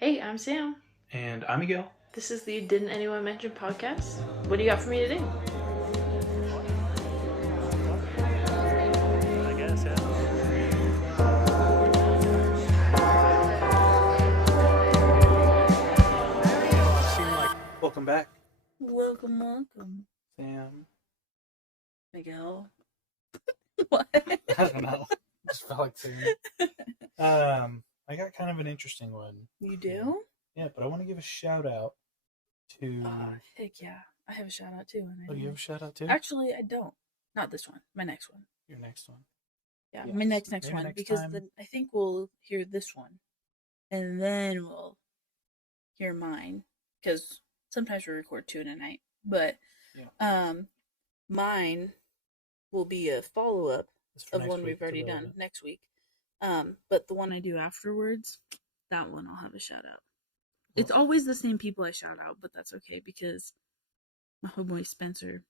Hey, I'm Sam. And I'm Miguel. This is the Didn't Anyone Mention podcast. What do you got for me today? I guess, yeah. Welcome back, Welcome, Sam. Miguel. What? I don't know. Just felt like saying it. I got kind of an interesting one. You do? Yeah, but I want to give a shout out to. Heck yeah. I have a shout out too. Oh, you have a shout out too? Actually, I don't. Not this one. My next one. Your next one. Yeah, Yes. my next Maybe one. next Because time. then I think we'll hear this one. And then we'll hear mine. Because sometimes we record two in a night. But mine will be a follow up of one we've already done next week. But the one I do afterwards, that one I'll have a shout out. It's always the same people I shout out, but that's okay because my homeboy Spencer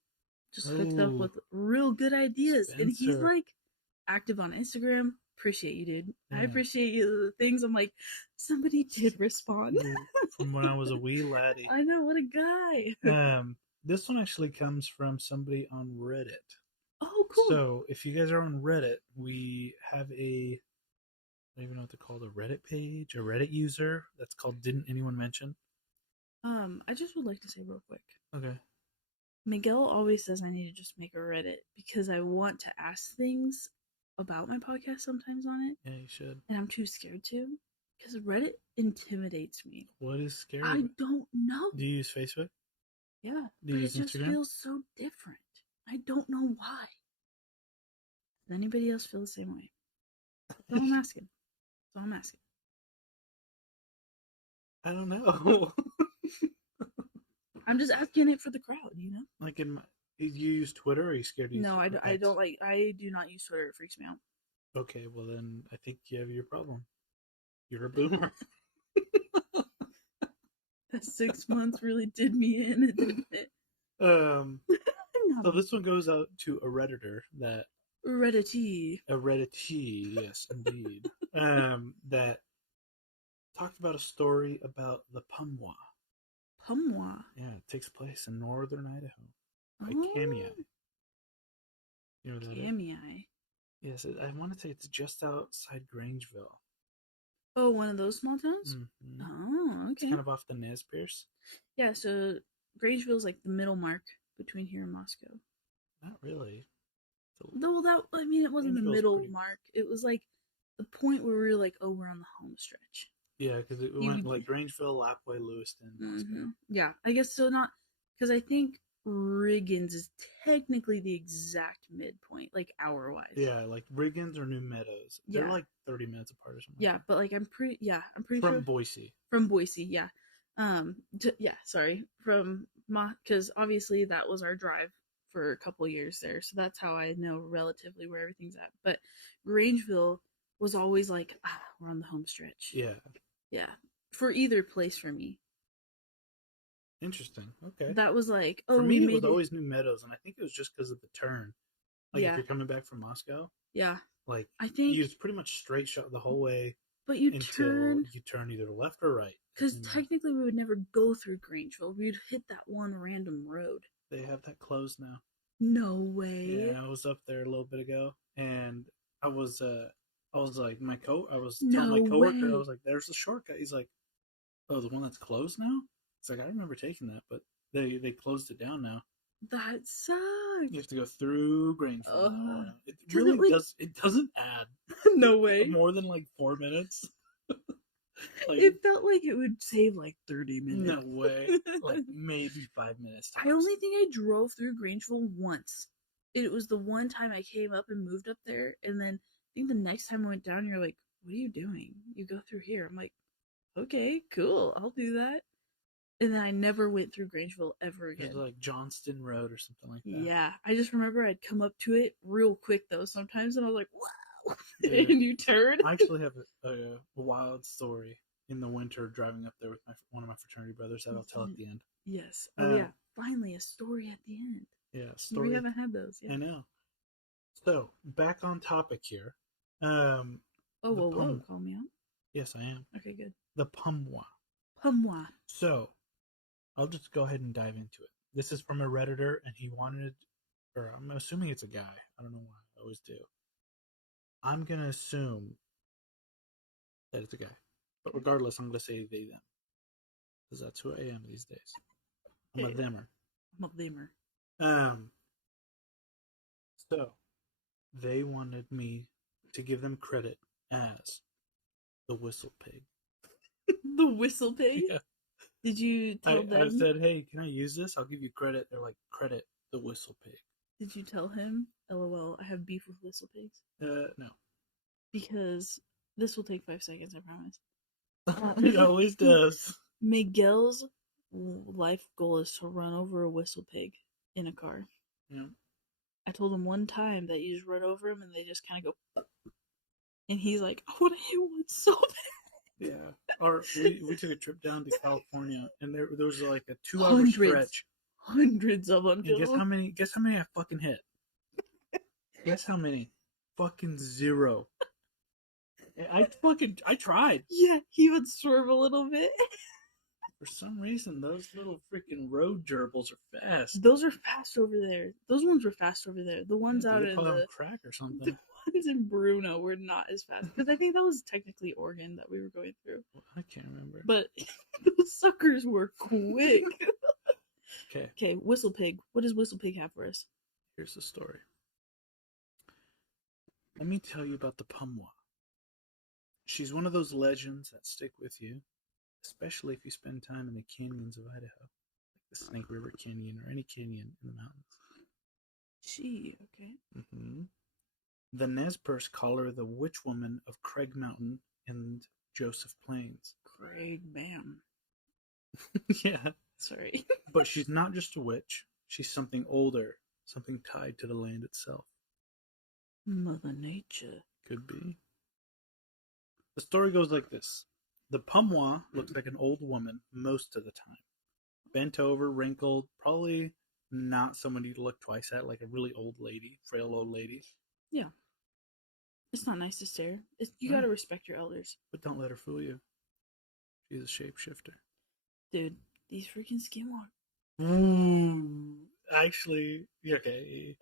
just hooked up with real good ideas. And he's like active on Instagram. Appreciate you, dude. Yeah. I appreciate you. The things I'm like, somebody did respond. From when I was a wee laddie. I know, what a guy. This one actually comes from somebody on Reddit. Oh, cool. So if you guys are on Reddit, we have I don't even know what to call a Reddit page, a Reddit user that's called Didn't Anyone Mention? I just would like to say real quick. Okay. Miguel always says I need to just make a Reddit because I want to ask things about my podcast sometimes on it. Yeah, you should. And I'm too scared to because Reddit intimidates me. What is scary? I don't know. Do you use Facebook? Yeah. Do you use Instagram? It just feels so different. I don't know why. Does anybody else feel the same way? That's all I'm asking. That's all I'm asking. I don't know. I'm just asking it for the crowd, you know? Like you use Twitter, or are you scared to use No, I don't like, I do not use Twitter. It freaks me out. Okay, well then I think you have your problem. You're a boomer. That 6 months really did me in, didn't it? So this one goes out to a Redditor that Reddity. A Redditee, yes, indeed. That talked about a story about the Pumwa. Pumwa? Yeah, it takes place in northern Idaho. By Kamei. You know that? Kamei. Yes, I want to say it's just outside Grangeville. Oh, one of those small towns? Mm-hmm. Oh, okay. It's kind of off the Nez Perce. Yeah, so Grangeville's like the middle mark between here and Moscow. Not really. Well, it wasn't the middle mark. It was like the point where we were like, oh, we're on the home stretch. Yeah, because it went like Grangeville, Lapway, Lewiston, Moscow. Yeah, I guess so. Not because I think Riggins is technically the exact midpoint, like hour-wise. Yeah, like Riggins or New Meadows. Yeah. They're like 30 minutes apart or something. Yeah, but like I'm pretty from sure Boise. From Boise, yeah. Because obviously that was our drive for a couple years there, so that's how I know relatively where everything's at. But Grangeville was always like, we're on the home stretch. Yeah, for either place for me. Interesting. Okay. That was like, for me, it was always New Meadows, and I think it was just because of the turn. Like if you're coming back from Moscow. Yeah. Like I think you pretty much straight shot the whole way. But you turn either left or right. Because technically we would never go through Grangeville. We'd hit that one random road. They have that closed now. No way. Yeah, I was up there a little bit ago, and I was like I was telling my coworker, I was like, "There's a shortcut." He's like, "Oh, the one that's closed now?" It's like I remember taking that, but they closed it down now. That sucks. You have to go through Grangeville. It really does. It doesn't add. No way. More than like 4 minutes. Like, it felt like it would save like 30 minutes. No way. Like maybe 5 minutes. I only think I drove through Grangeville once. It was the one time I came up and moved up there, and then I think the next time I went down, you're like, "What are you doing? You go through here." I'm like, "Okay, cool, I'll do that." And then I never went through Grangeville ever again. It was like Johnston Road or something like that. Yeah, I just remember I'd come up to it real quick though sometimes, and I was like, "Wow!" Yeah. And you turn. I actually have a wild story in the winter driving up there with one of my fraternity brothers that I'll tell at the end. Yes. Oh yeah, finally a story at the end. Yeah, story. We haven't had those yet. I know. So back on topic here. Whoa, call me out. Yes, I am. Okay, good. The Pumwa. Pumwa. So, I'll just go ahead and dive into it. This is from a Redditor, and he wanted, or I'm assuming it's a guy. I don't know why. I always do. I'm going to assume that it's a guy. But regardless, I'm going to say they, them. Because that's who I am these days. I'm a themmer. I'm a themmer. So, they wanted me to give them credit as the whistle pig. The whistle pig? Yeah. Did you tell them? I said, hey, can I use this? I'll give you credit. They're like, credit the whistle pig. Did you tell him, LOL, I have beef with whistle pigs? No. Because this will take 5 seconds, I promise. It always does. Miguel's life goal is to run over a whistle pig in a car. Yeah. I told him one time that you just run over them and they just kind of go, and he's like, I want to hit one so bad. Yeah. Or we took a trip down to California, and there was like a 2-hour stretch. Hundreds of them. And guess how many I fucking hit? Guess how many? Fucking 0. I tried. Yeah, he would swerve a little bit. For some reason, those little freaking road gerbils are fast. Those are fast over there. Those ones were fast over there. The ones out in the crack or something. The ones in Bruno were not as fast because I think that was technically Oregon that we were going through. I can't remember. But those suckers were quick. Okay. Okay, Whistle Pig. What does Whistle Pig have for us? Here's the story. Let me tell you about the Pumwa. She's one of those legends that stick with you, especially if you spend time in the canyons of Idaho, like the Snake River Canyon or any canyon in the mountains. Okay. Mm-hmm. The Nez Perce call her the Witch Woman of Craig Mountain and Joseph Plains. Craig, bam. Yeah. Sorry. But she's not just a witch. She's something older, something tied to the land itself. Mother Nature. Could be. The story goes like this. The Pumwa looks like an old woman most of the time. Bent over, wrinkled, probably not someone you'd look twice at, like a really old lady, frail old lady. Yeah. It's not nice to stare. You gotta respect your elders. But don't let her fool you. She's a shapeshifter. Dude, these freaking skinwalkers. Ooh. Actually, okay.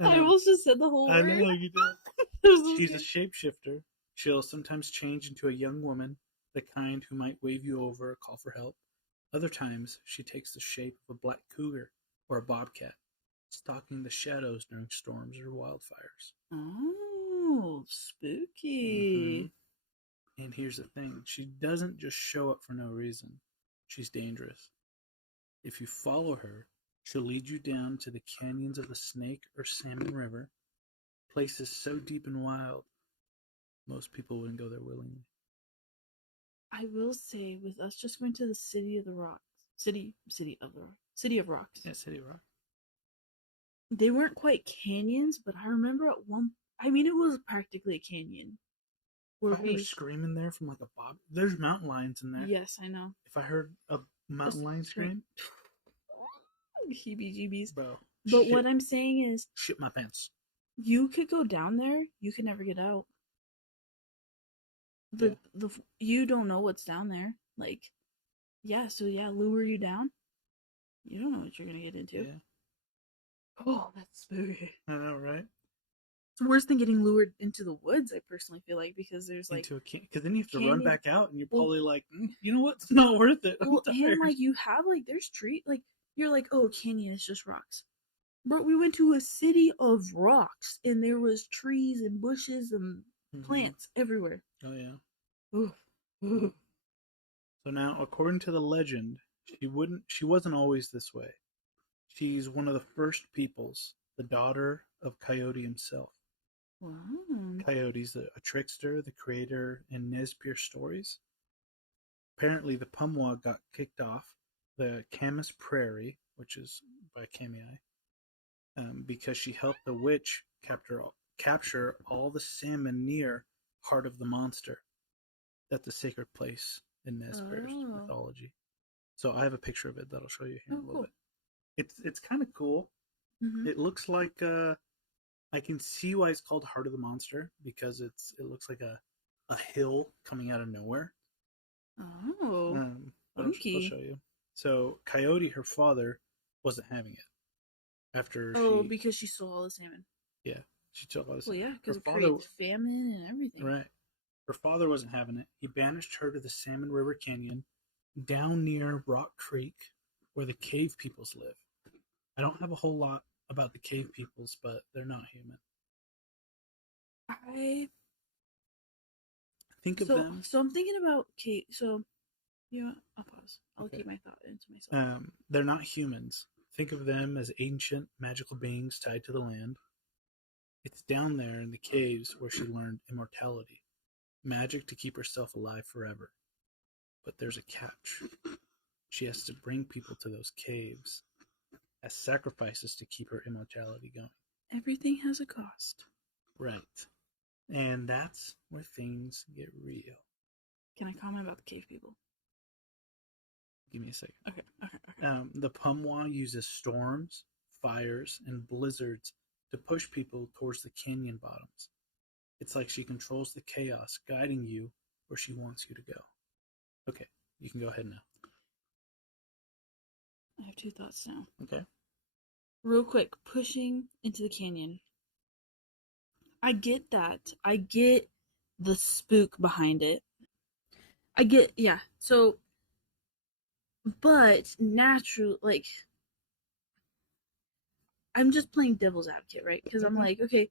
I almost just said the whole word. I know you did. She's a shapeshifter. She'll sometimes change into a young woman, the kind who might wave you over or call for help. Other times, she takes the shape of a black cougar or a bobcat, stalking the shadows during storms or wildfires. Oh, spooky. Mm-hmm. And here's the thing. She doesn't just show up for no reason. She's dangerous. If you follow her, she'll lead you down to the canyons of the Snake or Salmon River, places so deep and wild, most people wouldn't go there willingly. I will say, with us just going to the City of the Rocks. City of Rocks. Yeah, City of Rocks. They weren't quite canyons, but I remember it was practically a canyon. Where I heard screaming there from like a bob. There's mountain lions in there. Yes, I know. If I heard a mountain lion scream, heebie-jeebies. Bro. But what I'm saying is, shit my pants. You could go down there. You could never get out. You don't know what's down there. Like, lure you down. You don't know what you're gonna get into. Yeah. Oh, that's spooky. I know, right? It's worse than getting lured into the woods, I personally feel like, because there's like because then you have to run back out, and you're probably like, you know what? It's not worth it. Well, and like you have like there's tree like you're like, oh, canyon is just rocks. But we went to a city of rocks, and there was trees and bushes and plants everywhere. Oh yeah. Ooh. So now, according to the legend, she wasn't always this way. She's one of the first peoples, the daughter of Coyote himself. Wow. Coyote's a trickster, the creator in Nez Perce stories. Apparently, the Pumwa got kicked off the Camas Prairie, which is by Kamei, because she helped the witch capture all the salmon near Heart of the Monster. That's a sacred place in Nez Perce mythology. So I have a picture of it that I'll show you here in a little bit. It's kind of cool. Mm-hmm. It looks like I can see why it's called Heart of the Monster, because it looks like a hill coming out of nowhere. Oh. I'll show you. So Coyote, her father, wasn't having it after because she stole all the salmon. Yeah, she took all the salmon. Well, yeah, because it creates famine and everything. Right. Her father wasn't having it. He banished her to the Salmon River Canyon, down near Rock Creek, where the cave peoples live. I don't have a whole lot about the cave peoples, but they're not human. I think of them. So I'm thinking about cave. So, you know, I'll pause. I'll keep my thought into myself. They're not humans. Think of them as ancient magical beings tied to the land. It's down there in the caves where she learned immortality, magic to keep herself alive forever. But there's a catch. She has to bring people to those caves as sacrifices to keep her immortality going. Everything has a cost. Right. And that's where things get real. Can I comment about the cave people? Give me a second. Okay. The Pumwa uses storms, fires, and blizzards to push people towards the canyon bottoms. It's like she controls the chaos, guiding you where she wants you to go. Okay, you can go ahead now. I have two thoughts now. Okay. Real quick, pushing into the canyon. I get that. I get the spook behind it. Yeah. So, but naturally, I'm just playing devil's advocate, right? Because I'm like, okay,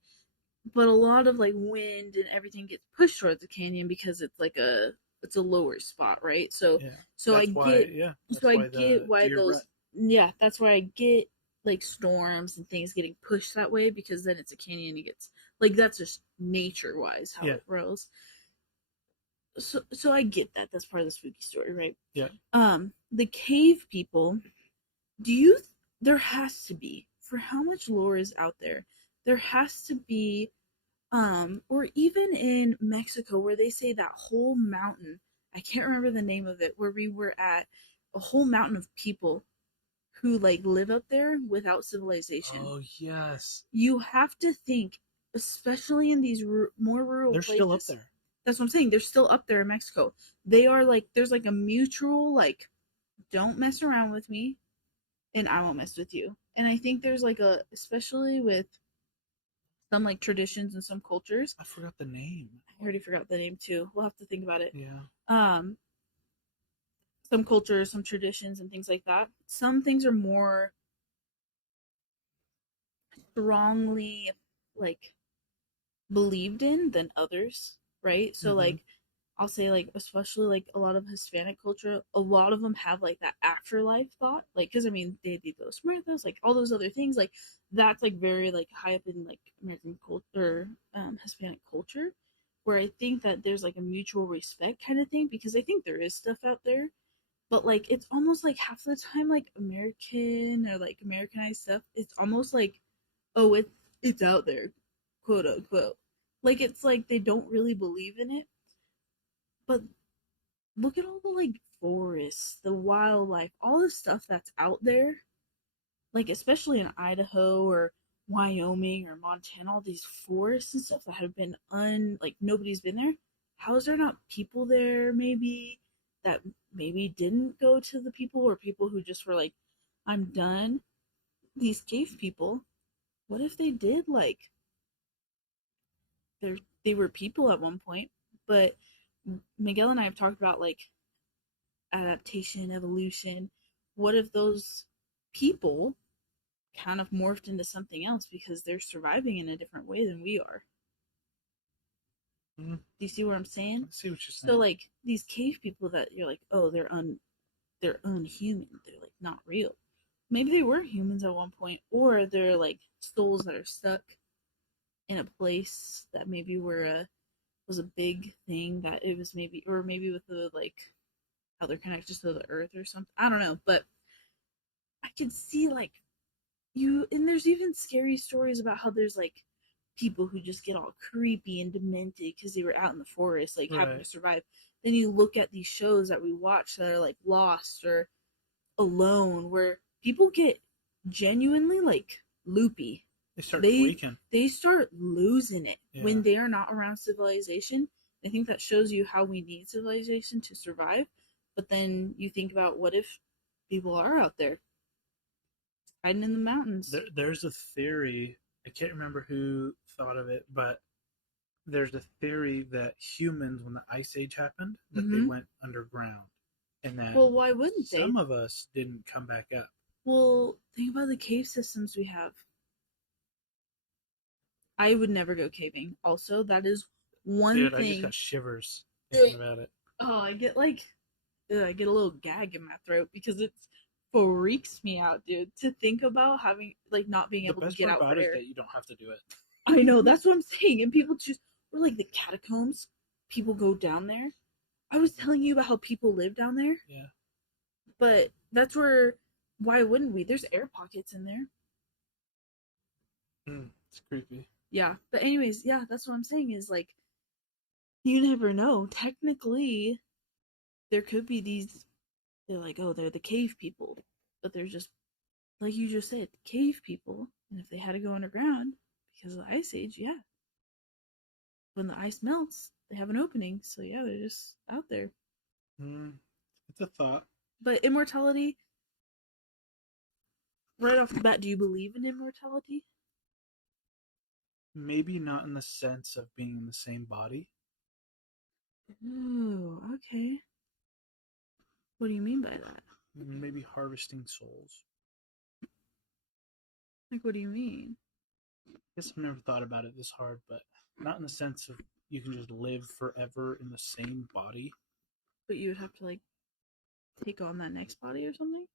but a lot of wind and everything gets pushed towards the canyon because it's it's a lower spot, right? So, I get why those, that's why I get storms and things getting pushed that way, because then it's a canyon. It gets that's just nature wise how it rolls. So I get that. That's part of the spooky story, right? Yeah. The cave people. There has to be, for how much lore is out there, there has to be, or even in Mexico where they say that whole mountain, I can't remember the name of it, where we were at, a whole mountain of people who live up there without civilization. Oh yes. You have to think, especially in these more rural places. They're still up there. That's what I'm saying. They're still up there in Mexico. They are there's a mutual don't mess around with me, and I won't mess with you. And I think there's especially with some traditions and some cultures. I forgot the name. I already forgot the name too. We'll have to think about it. Yeah. Some cultures, some traditions, and things like that. Some things are more strongly believed in than others, right? So I'll say especially a lot of Hispanic culture, a lot of them have that afterlife thought, because I mean they do those muertos, all those other things, that's very high up in American culture, Hispanic culture, where I think that there's a mutual respect kind of thing, because I think there is stuff out there, but it's almost half the time American or Americanized stuff, it's almost oh, it's out there, quote unquote, it's they don't really believe in it. But look at all the forests, the wildlife, all the stuff that's out there, especially in Idaho or Wyoming or Montana, all these forests and stuff that have been nobody's been there. How is there not people there maybe that maybe didn't go to the people, or people who just were I'm done? These cave people, what if they did they were people at one point, but Miguel and I have talked about adaptation, evolution. What if those people kind of morphed into something else because they're surviving in a different way than we are? Do you see what I'm saying? I see what you're saying. So these cave people that you're oh, they're unhuman. They're not real. Maybe they were humans at one point, or they're souls that are stuck in a place that maybe was a big thing, that it was maybe with the how they're connected to the earth or something. I don't know, but I could see and there's even scary stories about how there's people who just get all creepy and demented because they were out in the forest having to survive. Then you look at these shows that we watch that are Lost or Alone, where people get genuinely loopy. They start tweaking. They start losing it when they are not around civilization. I think that shows you how we need civilization to survive. But then you think about what if people are out there hiding in the mountains? There's a theory. I can't remember who thought of it, but there's a theory that humans, when the ice age happened, that they went underground, and that why wouldn't they? Some of us didn't come back up. Well, think about the cave systems we have. I would never go caving. Also, that is one thing. I just got shivers thinking about it. Oh, I get I get a little gag in my throat because it freaks me out, dude. To think about having not being able to get out for air. The best part about it is that you don't have to do it. I know, that's what I'm saying. And people we're like the catacombs. People go down there. I was telling you about how people live down there. Yeah. But that's where. Why wouldn't we? There's air pockets in there. It's creepy. Yeah, but anyways, yeah, that's what I'm saying is you never know. Technically, there could be these. They're like, oh, they're the cave people, but they're just like you just said, cave people. And if they had to go underground because of the ice age, yeah. When the ice melts, they have an opening, so yeah, they're just out there. It's a thought. But immortality. Right off the bat, do you believe in immortality? Maybe not in the sense of being in the same body. Oh, okay. What do you mean by that? Maybe harvesting souls. What do you mean? I guess I've never thought about it this hard, but not in the sense of you can just live forever in the same body. But you would have to take on that next body or something?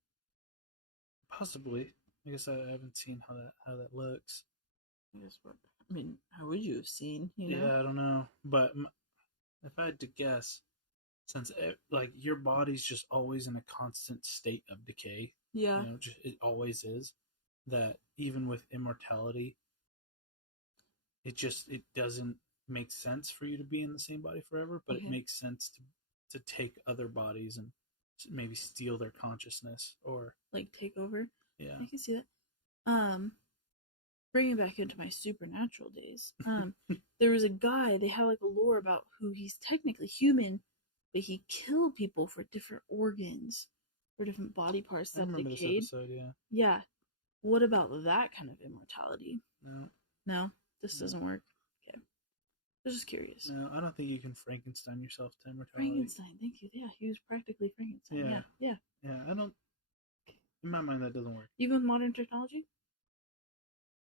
Possibly. I guess I haven't seen how that looks. How would you have seen? Yeah, I don't know. But if I had to guess, since your body's just always in a constant state of decay. Yeah. It always is. That even with immortality, it doesn't make sense for you to be in the same body forever. But it makes sense to take other bodies and maybe steal their consciousness or take over. Yeah, I can see that. Bringing back into my supernatural days. There was a guy. They had a lore about who he's technically human, but he killed people for different organs, for different body parts that decayed. I remember this episode. Yeah. Yeah. What about that kind of immortality? No, this doesn't work. Okay. I was just curious. No, I don't think you can Frankenstein yourself to immortality. Frankenstein, thank you. Yeah, he was practically Frankenstein. Yeah. Yeah, I don't. In my mind, that doesn't work. Even with modern technology?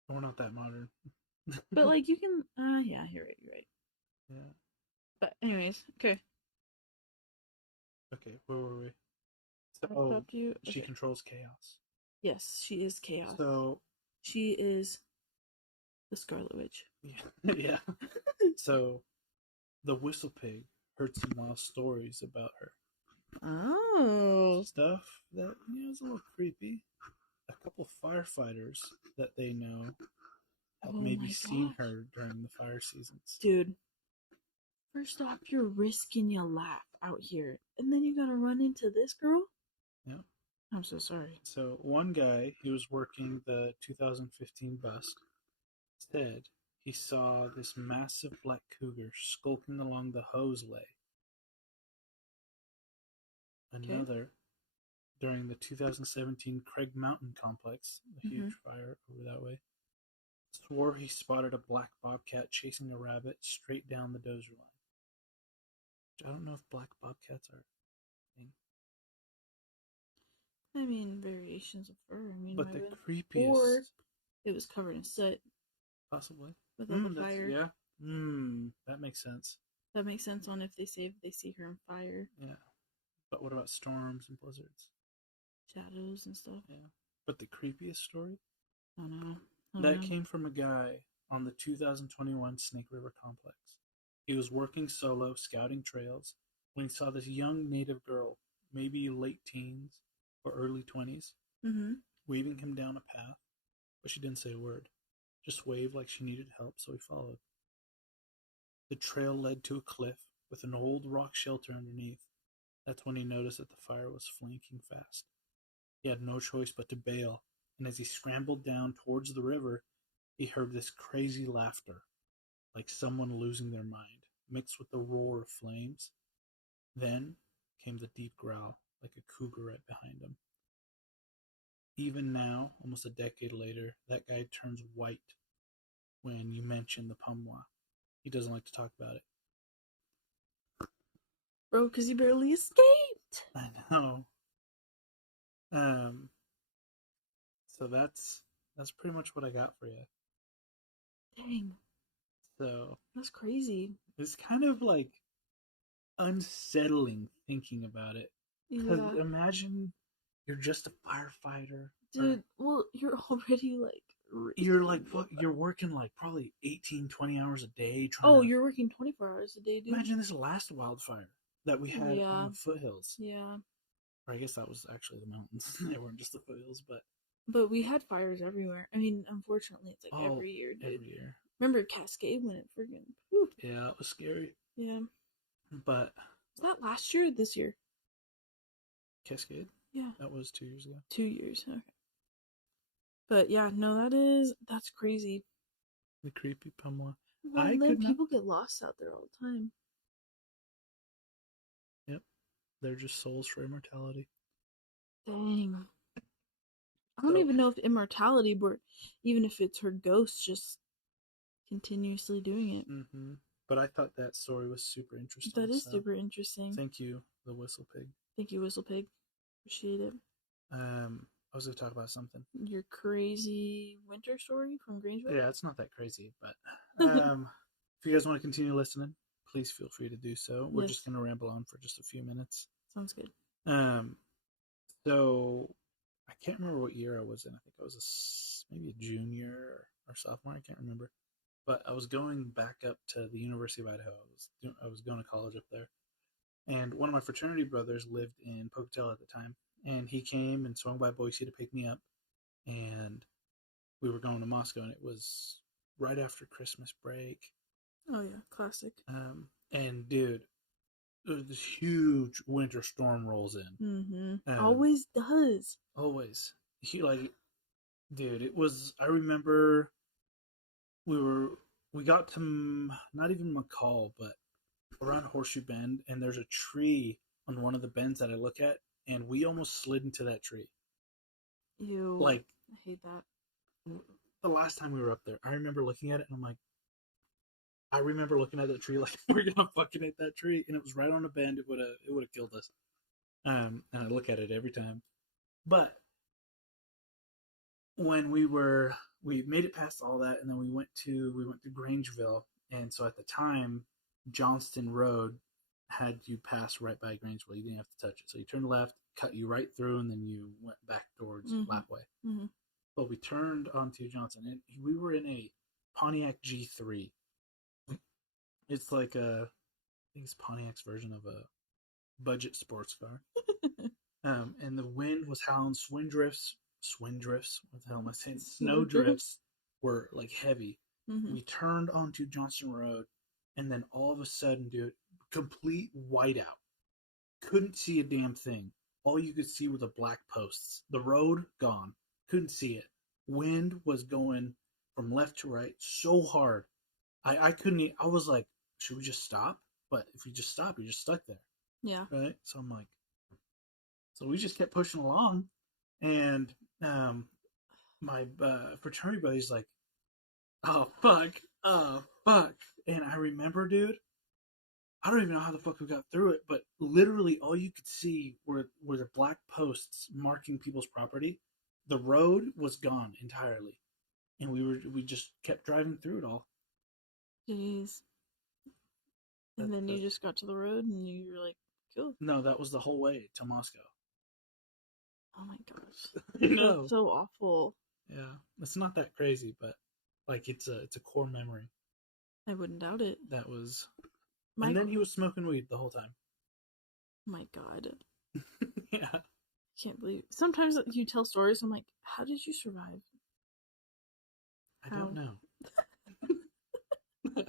We're not that modern. But you can. Yeah, you're right. Yeah. But anyways, okay. Okay, where were we? So, she controls chaos. Yes, she is chaos. So she is the Scarlet Witch. Yeah. Yeah. So the Whistle Pig heard some wild stories about her. Oh. Stuff that is a little creepy. A couple firefighters that they know have maybe seen her during the fire seasons. Dude, first off, you're risking your life out here, and then you gotta run into this girl? Yeah. I'm so sorry. So one guy, he was working the 2015 bust, said he saw this massive black cougar skulking along the hose lay. Another, during the 2017 Craig Mountain complex, a huge fire over that way, swore he spotted a black bobcat chasing a rabbit straight down the dozer line. I don't know if black bobcats are a thing. Variations of fur. But the creepiest. Or it was covered in soot. Possibly. With all the fire. Yeah. That makes sense. That makes sense on if they see her in fire. Yeah. But what about storms and blizzards? Shadows and stuff. Yeah. But the creepiest story? Oh no. That came from a guy on the 2021 Snake River complex. He was working solo, scouting trails, when he saw this young native girl, maybe late teens or early 20s, waving him down a path, but she didn't say a word. Just waved like she needed help, so he followed. The trail led to a cliff with an old rock shelter underneath. That's when he noticed that the fire was flanking fast. He had no choice but to bail, and as he scrambled down towards the river, he heard this crazy laughter, like someone losing their mind, mixed with the roar of flames. Then came the deep growl, like a cougar right behind him. Even now, almost a decade later, that guy turns white when you mention the Pumwa. He doesn't like to talk about it. Bro, because he barely escaped. I know. So that's pretty much what I got for you. Dang. So that's crazy. It's kind of like unsettling thinking about it. Because imagine you're just a firefighter. Dude, well, you're already like... You're like, you're working like probably 18, 20 hours a day. You're working 24 hours a day, dude. Imagine this last wildfire that we had on the foothills. Yeah. Or I guess that was actually the mountains. They weren't just the foothills, but... But we had fires everywhere. I mean, unfortunately, it's like every year, dude. Every year. Remember Cascade when it friggin'... Yeah, it was scary. Yeah. But... Was that last year or this year? Cascade? Yeah. That was 2 years ago. 2 years, okay. But yeah, no, that's crazy. The creepy Pumwa. Well, people get lost out there all the time. Yep. They're just souls for immortality. Dang. I don't even know if immortality, but even if it's her ghost just continuously doing it. Mm-hmm. But I thought that story was super interesting. That is super interesting. Thank you, the Whistle Pig. Thank you, Whistle Pig. Appreciate it. I was going to talk about something. Your crazy winter story from Grangeville? Yeah, it's not that crazy, but if you guys want to continue listening, please feel free to do so. We're just going to ramble on for just a few minutes. Sounds good. So I can't remember what year I was in. I think I was maybe a junior or sophomore. I can't remember. But I was going back up to the University of Idaho. I was going to college up there. And one of my fraternity brothers lived in Pocatello at the time. And he came and swung by Boise to pick me up. And we were going to Moscow. And it was right after Christmas break. Oh, yeah. Classic. And, dude, this huge winter storm rolls in. Mm-hmm. Always does. Always. Dude, it was... I remember we got to not even McCall, but around Horseshoe Bend, and there's a tree on one of the bends that I look at, and we almost slid into that tree. Ew. Like, I hate that. The last time we were up there, I remember looking at it, and I'm like, I remember looking at that tree like, we're gonna fucking hit that tree, and it was right on a bend. It would have killed us. And I look at it every time. But when we made it past all that, and then we went to Grangeville, and so at the time, Johnston Road had you pass right by Grangeville. You didn't have to touch it. So you turned left, cut you right through, and then you went back towards Lapway. Mm-hmm. But we turned onto Johnston, and we were in a Pontiac G3. It's like I think it's Pontiac's version of a budget sports car. And the wind was howling. Swin drifts. What the hell am I saying? Snow drifts were like heavy. Mm-hmm. We turned onto Johnston Road, and then all of a sudden, dude, complete whiteout. Couldn't see a damn thing. All you could see were the black posts. The road, gone. Couldn't see it. Wind was going from left to right so hard. I couldn't... I was like, should we just stop? But if you just stop, you're just stuck there. Yeah. Right? So I'm like... So we just kept pushing along. And my fraternity buddy's like, oh, fuck. And I remember, dude, I don't even know how the fuck we got through it, but literally all you could see were the black posts marking people's property. The road was gone entirely. And we just kept driving through it all. Jeez. And then you just got to the road and you were like, cool. No, that was the whole way to Moscow. Oh my gosh. No. That's so awful. Yeah. It's not that crazy, but like it's a core memory. I wouldn't doubt it. That was... And then he was smoking weed the whole time. My God. Yeah. I can't believe... Sometimes you tell stories, I'm like, how did you survive? I don't know.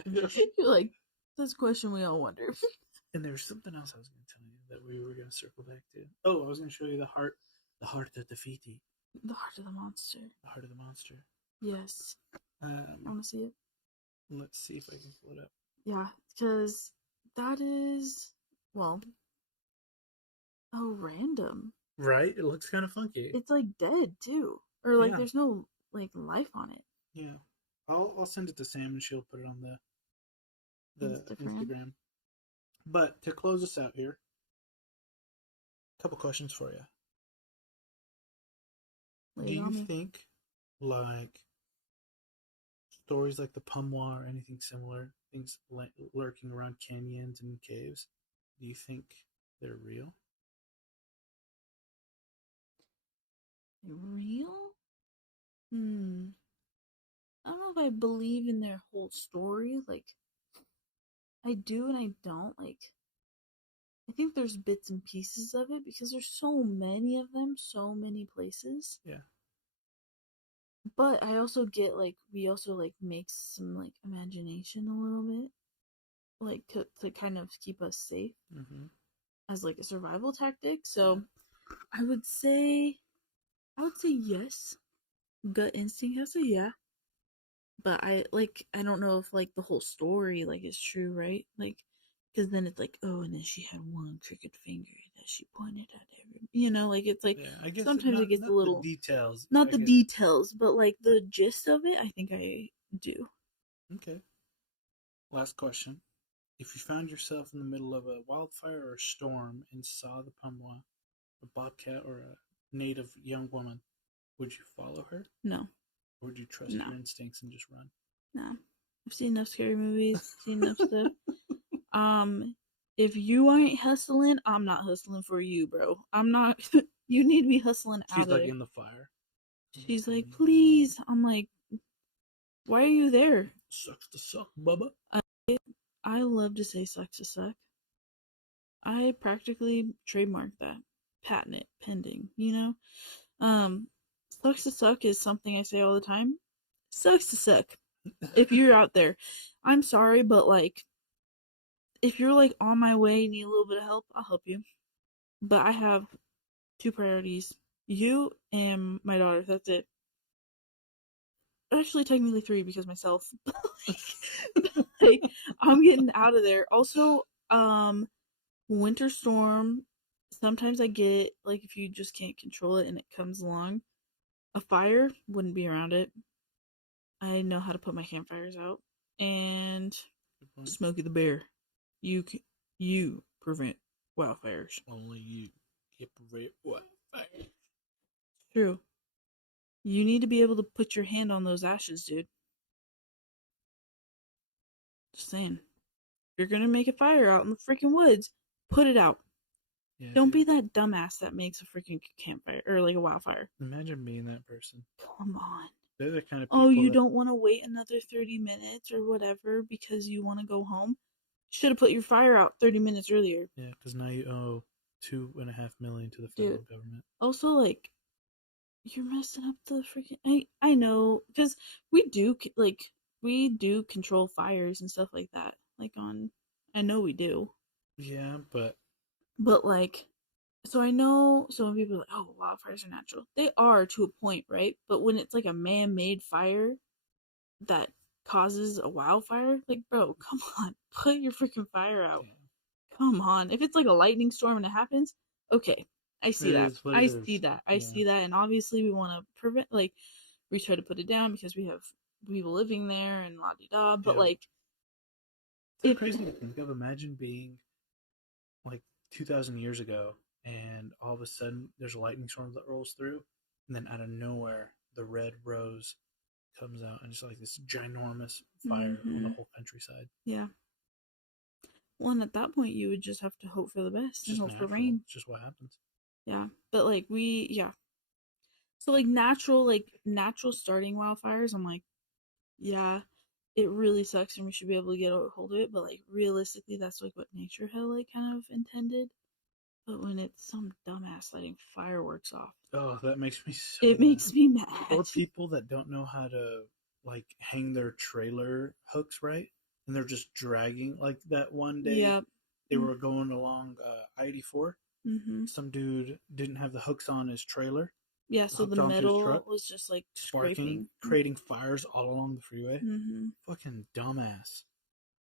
You're like, that's a question we all wonder. And there was something else I was going to tell you that we were going to circle back to. Oh, I was going to show you the heart of the Fiti. The heart of the monster. The heart of the monster. Yes. I want to see it. Let's see if I can pull it up. Yeah, because that is, well, random. Right? It looks kind of funky. It's like dead too, or like Yeah. there's no like life on it. Yeah, I'll send it to Sam and she'll put it on the Instagram. But to close us out here, a couple questions for you. Do you think like stories like the Pumwa or anything similar, things lurking around canyons and caves, do you think they're real? Real? I don't know if I believe in their whole story. Like, I do and I don't. Like, I think there's bits and pieces of it because there's so many of them, so many places. Yeah. But I also get like we also like make some like imagination a little bit, like to kind of keep us safe as like a survival tactic. So I would say yes. Gut instinct has a yeah. But I don't know if like the whole story like is true, right? Like, because then it's like, oh, and then she had one crooked finger that she pointed at every, like it's like I guess sometimes it gets a little the details, not the details, but like the gist of it. I think I do. Okay. Last question: if you found yourself in the middle of a wildfire or a storm and saw the Pumwa, a bobcat, or a native young woman, would you follow her? No. Or would you trust your instincts and just run? No. I've seen enough scary movies, seen enough stuff. If you ain't hustling, I'm not hustling for you, bro. I'm not. You need to be hustling out of there. She's like in the fire. She's like, please. I'm like, why are you there? Sucks to suck, bubba. I love to say sucks to suck. I practically trademarked that. Patent it, pending, Sucks to suck is something I say all the time. Sucks to suck. If you're out there, I'm sorry, but like, if you're like on my way, need a little bit of help, I'll help you. But I have two priorities: you and my daughter. That's it. Actually, technically three because myself. Like, I'm getting out of there. Also, winter storm. Sometimes I get like if you just can't control it and it comes along, a fire wouldn't be around it. I know how to put my campfires out. And Smokey the Bear, you prevent wildfires. Only you can prevent wildfires. True. You need to be able to put your hand on those ashes, dude. Just saying. If you're gonna make a fire out in the freaking woods, put it out. Yeah, don't be that dumbass that makes a freaking campfire or like a wildfire. Imagine being that person. Come on. They're the kind of people. You don't want to wait another 30 minutes or whatever because you want to go home? Should have put your fire out 30 minutes earlier. Yeah, because now you owe $2.5 million to the federal government. Also, like, you're messing up the freaking. I know, because we do control fires and stuff like that. Like I know we do. Yeah, but like, so I know. So when people are like, oh, wildfires are natural, they are to a point, right? But when it's like a man-made fire that causes a wildfire, like, bro, come on, put your freaking fire out. Yeah. Come on. If it's like a lightning storm and it happens, okay, I see that. I see that, and obviously we want to prevent. Like, we try to put it down because we have people living there and la di da. But like, it's crazy to think of. Imagine being like 2,000 years ago, and all of a sudden there's a lightning storm that rolls through, and then out of nowhere the red rose comes out, and it's like this ginormous fire on the whole countryside. Yeah. Well, and at that point, you would just have to hope for the best and hope for rain. It's just what happens. Yeah, but like so like natural starting wildfires, I'm like, yeah, it really sucks, and we should be able to get a hold of it. But like realistically, that's like what nature had like kind of intended. But when it's some dumbass lighting fireworks off, oh, that makes me so. It makes me mad. Or people that don't know how to like hang their trailer hooks right, and they're just dragging. Like that one day, they were going along I-84. Some dude didn't have the hooks on his trailer. Yeah, so the metal was just like sparking, creating fires all along the freeway. Fucking dumbass.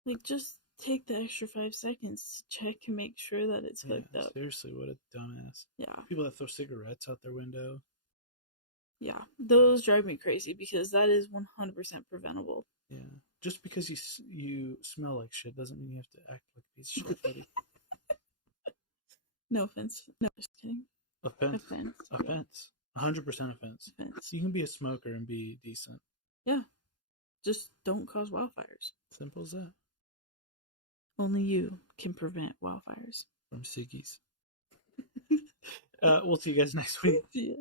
Like, just take the extra 5 seconds to check and make sure that it's hooked up. Seriously, what a dumbass. Yeah. People that throw cigarettes out their window. Yeah, those drive me crazy because that is 100% preventable. Yeah. Just because you smell like shit doesn't mean you have to act like a piece of shit, buddy. No offense. No, just kidding. Offense. Yeah. 100% offense. You can be a smoker and be decent. Yeah. Just don't cause wildfires. Simple as that. Only you can prevent wildfires. From ciggies. We'll see you guys next week. Yeah.